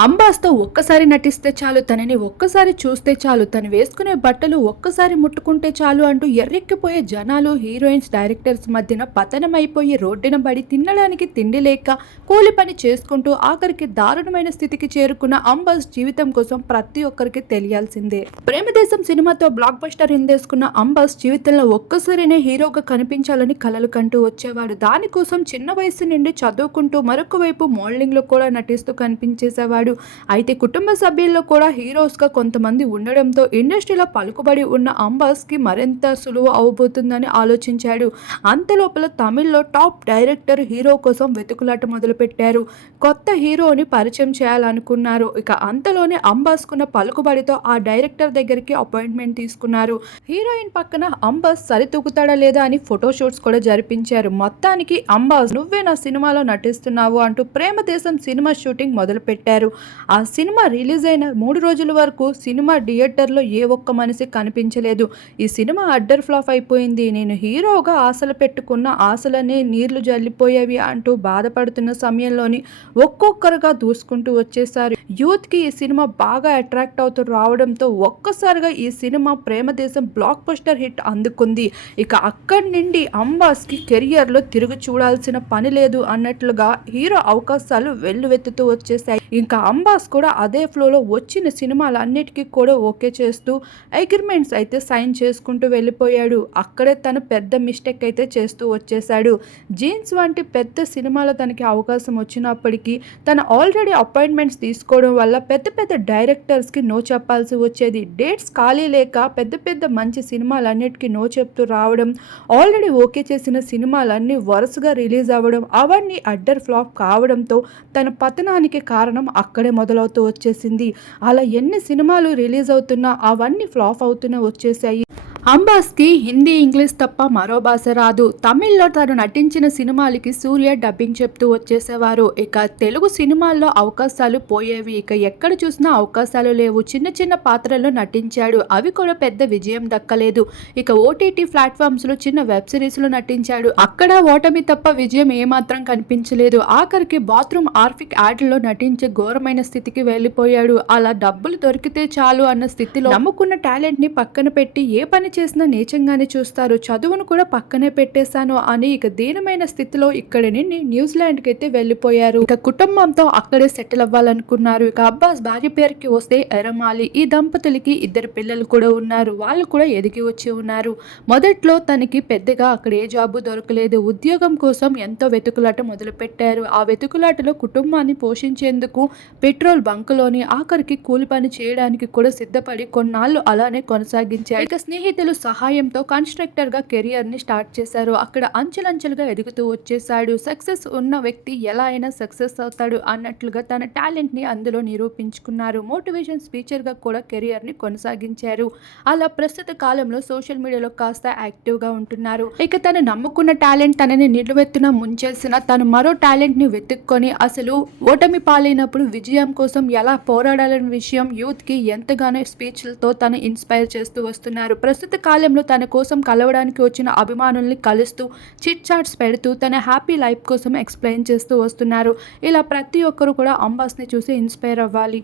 అంబాస్తో ఒక్కసారి నటిస్తే చాలు తనని ఒక్కసారి చూస్తే చాలు తను వేసుకునే బట్టలు ఒక్కసారి ముట్టుకుంటే చాలు అంటూ ఎర్రెక్కిపోయే జనాలు హీరోయిన్స్ డైరెక్టర్స్ మధ్యన పతనమైపోయి రోడ్డున పడి తినడానికి తిండి లేక కూలి పని చేసుకుంటూ ఆఖరికి దారుణమైన స్థితికి చేరుకున్న అంబాస్ జీవితం కోసం ప్రతి ఒక్కరికి తెలియాల్సిందే. ప్రేమదేశం సినిమాతో బ్లాక్ బస్టర్ హిందేసుకున్న అంబాస్ జీవితంలో ఒక్కసారినే హీరోగా కనిపించాలని కలలు కంటూ వచ్చేవాడు. దానికోసం చిన్న వయసు నుండి చదువుకుంటూ మరొక వైపు మోడలింగ్లో కూడా నటిస్తూ కనిపించేసేవాడు. అయితే కుటుంబ సభ్యుల్లో కూడా హీరోస్గా కొంతమంది ఉండడంతో ఇండస్ట్రీలో పలుకుబడి ఉన్న అంబాస్కి మరింత సులువు అవబోతుందని ఆలోచించాడు. అంతలోపల తమిళ్ళో టాప్ డైరెక్టర్ హీరో కోసం వెతుకులాట మొదలుపెట్టారు. కొత్త హీరోని పరిచయం చేయాలనుకున్నారు. ఇక అంతలోనే అంబాస్కున్న పలుకుబడితో ఆ డైరెక్టర్ దగ్గరికి అపాయింట్మెంట్ తీసుకున్నారు. హీరోయిన్ పక్కన అంబాస్ సరితూగుతాడా లేదా అని ఫోటోషూట్స్ కూడా జరిపించారు. మొత్తానికి అంబాస్ నువ్వే నా సినిమాలో నటిస్తున్నావు అంటూ ప్రేమ దేశం సినిమా షూటింగ్ మొదలుపెట్టారు. ఆ సినిమా రిలీజ్ అయిన మూడు రోజుల వరకు సినిమా థియేటర్లో ఏ ఒక్క మనిషి కనిపించలేదు. ఈ సినిమా అడ్డర్ ఫ్లాప్ అయిపోయింది. నేను హీరోగా ఆశలు పెట్టుకున్న ఆశలనే నీళ్ళు జల్లిపోయేవి అంటూ బాధపడుతున్న సమయంలోని ఒక్కొక్కరుగా దూసుకుంటూ వచ్చేసారు యూత్కి ఈ సినిమా బాగా అట్రాక్ట్ అవుతూ రావడంతో ఒక్కసారిగా ఈ cinema Premadesam blockbuster hit అందుకుంది. ఇక అక్కడి నుండి అంబాస్కి కెరియర్లో తిరుగు చూడాల్సిన పని లేదు అన్నట్లుగా హీరో అవకాశాలు వెల్లువెత్తుతూ వచ్చేసాయి ఇంకా అంబాస్ కూడా అదే ఫ్లోలో వచ్చిన సినిమాలన్నిటికీ కూడా ఓకే చేస్తూ అగ్రిమెంట్స్ అయితే సైన్ చేసుకుంటూ వెళ్ళిపోయాడు. అక్కడే తను పెద్ద మిస్టేక్ అయితే చేస్తూ వచ్చేసాడు జీన్స్ వంటి పెద్ద సినిమాలో తనకి అవకాశం వచ్చినప్పటికీ తను ఆల్రెడీ అపాయింట్మెంట్స్ తీసుకోవడం వల్ల పెద్ద పెద్ద డైరెక్టర్స్కి నో చెప్పాల్సి వచ్చేది. డేట్స్ ఖాళీ లేక పెద్ద పెద్ద మంచి సినిమాలన్నిటికీ నో చెప్తూ రావడం ఆల్రెడీ ఓకే చేసిన సినిమాలన్నీ వరుసగా రిలీజ్ అవ్వడం అవన్నీ అడ్డర్ ఫ్లాప్ కావడంతో తన పతనానికి కారణం అక్కడే మొదలవుతూ వచ్చేసింది. అలా ఎన్ని సినిమాలు రిలీజ్ అవుతున్నా అవన్నీ ఫ్లాప్ అవుతూనే వచ్చేసాయి. అంబాస్కి హిందీ ఇంగ్లీష్ తప్ప మరో భాష రాదు. తమిళ్ళో తను నటించిన సినిమాలకి సూర్య డబ్బింగ్ చెప్తూ వచ్చేసేవారు. ఇక తెలుగు సినిమాల్లో అవకాశాలు పోయేవి. ఇక ఎక్కడ చూసినా అవకాశాలు లేవు. చిన్న చిన్న పాత్రల్లో నటించాడు. అవి కూడా పెద్ద విజయం దక్కలేదు. ఇక ఓటీటీ ప్లాట్ఫామ్స్లో చిన్న వెబ్ సిరీస్లో నటించాడు. అక్కడ ఓటమి తప్ప విజయం ఏమాత్రం కనిపించలేదు. ఆఖరికి బాత్రూమ్ ఆర్ఫిక్ యాడ్లో నటించే ఘోరమైన స్థితికి వెళ్ళిపోయాడు. అలా డబ్బులు దొరికితే చాలు అన్న స్థితిలో నమ్ముకున్న టాలెంట్ని పక్కన పెట్టి ఏ పని చేసినా నీచంగానే చూస్తారు. చదువును కూడా పక్కనే పెట్టేశాను అని ఇక దీనమైన స్థితిలో ఇక్కడి నుండి న్యూజిలాండ్కి అయితే వెళ్ళిపోయారు. ఇక కుటుంబంతో అక్కడే సెటిల్ అవ్వాలనుకున్నారు. ఇక అబ్బాస్ భార్య పేరుకి వస్తే ఎరమాలి. ఈ దంపతులకి ఇద్దరు పిల్లలు కూడా ఉన్నారు. వాళ్ళు కూడా ఎదిగి వచ్చి ఉన్నారు. మొదట్లో తనకి పెద్దగా అక్కడ ఏ జాబు దొరకలేదు. ఉద్యోగం కోసం ఎంతో వెతుకులాట మొదలు పెట్టారు ఆ వెతుకులాటలో కుటుంబాన్ని పోషించేందుకు పెట్రోల్ బంకులోని ఆఖరికి కూలి పని చేయడానికి కూడా సిద్ధపడి కొన్నాళ్ళు అలానే కొనసాగించారు ఇక స్నేహితులు సహాయంతో కన్స్ట్రక్టర్గా కెరియర్ని స్టార్ట్ చేశారు. అక్కడ అంచెలంచెలుగా ఎదుగుతూ వచ్చేసాడు సక్సెస్ ఉన్న వ్యక్తి ఎలా అయినా సక్సెస్ అవుతాడు అన్నట్లుగా తన టాలెంట్ని అందులో నిరూపించుకున్నారు. మోటివేషన్ స్పీచర్గా కూడా కెరియర్ని కొనసాగించారు. అలా ప్రస్తుత కాలంలో సోషల్ మీడియాలో కాస్త యాక్టివ్గా ఉంటున్నారు. ఇక తను నమ్ముకున్న టాలెంట్ తనని నిలువెత్తున ముంచేసిన తను మరో టాలెంట్ని వెతుక్కొని అసలు ఓటమి పాలైనప్పుడు విజయం కోసం ఎలా పోరాడాలనే విషయం యూత్కి ఎంతగానో స్పీచ్లతో తను ఇన్స్పైర్ చేస్తూ వస్తున్నారు. ప్రస్తుత కాలంలో తన కోసం కలవడానికి వచ్చిన అభిమానుల్ని కలుస్తూ చిట్ చాట్స్ పెడుతూ తన హ్యాపీ లైఫ్ కోసం ఎక్స్ప్లెయిన్ చేస్తూ వస్తున్నారు. ఇలా ప్రతి ఒక్కరు కూడా అంబాస్ని చూసి ఇన్స్పైర్ అవ్వాలి.